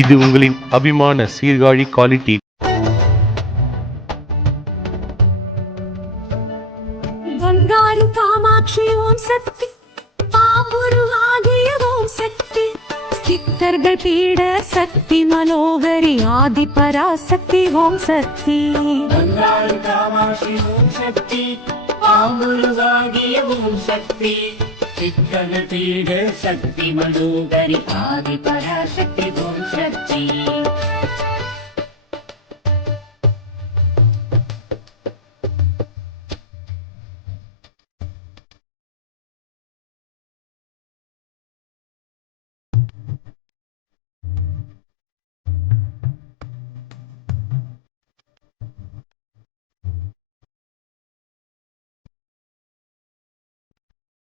இது உங்களின் அபிமான சீர்காழி குவாலிட்டி. ಬಂಗಾರು ಕಾಮಾಕ್ಷಿ ಓಂ சக்தி, பாம்புருவாகிய ஓம் சக்தி, சித்தர்கள் பீட சக்தி மனோகரி ஆதி பராசக்தி ஓம் சக்தி. ಬಂಗಾರು ಕಾಮಾಕ್ಷಿ ಓಂ சக்தி, பாம்புருவாகிய ஓம் சக்தி, சித்தர்கள் பீட சக்தி மனோகரி ஆதி பராசக்தி ஓம் சக்தி.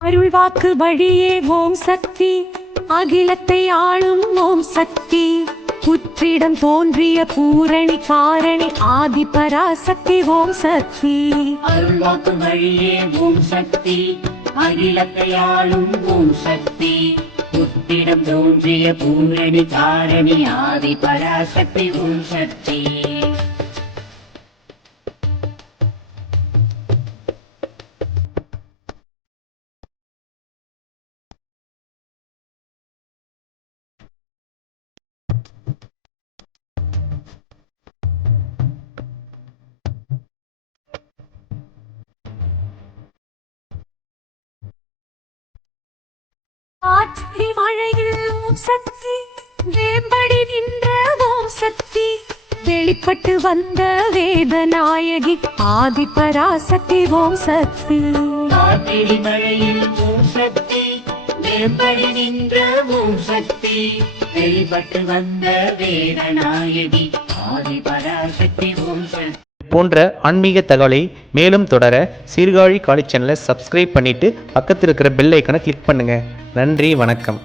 அருள்வாக்கு வழியே ஓம் சக்தி, அகிலத்தை ஆளும் ஓம் சக்தி, புற்றிடம் தோன்றிய பூரணி காரணி ஆதி பராசக்தி ஓம் சக்தி. அருள்வாக்கு வழியே ஓம் சக்தி, அகிலத்தை ஆளும் ஓம் சக்தி, புற்றிடம் தோன்றிய பூரணி காரணி ஆதி பராசக்தி ஓம் சக்தி. ஆற்றி மழையில் ஓம் சக்தி, வேம்படி நின்ற ஓம் சக்தி, வெளிப்பட்டு வந்த வேதநாயகி ஆதி பராசக்தி ஓம் சக்தி. காற்றிடி மழையில் ஓம் சக்தி, வேம்படி நின்ற ஓம் சக்தி, வெளிப்பட்டு வந்த வேதநாயகி ஆதி பராசக்தி ஓம் சக்தி. போன்ற ஆன்மீக தகவலை மேலும் தொடர சீர்காழி காலேஜ் சேனலை சப்ஸ்கிரைப் பண்ணிவிட்டு பக்கத்தில் இருக்கிற பெல் ஐக்கனை கிளிக் பண்ணுங்கள். நன்றி, வணக்கம்.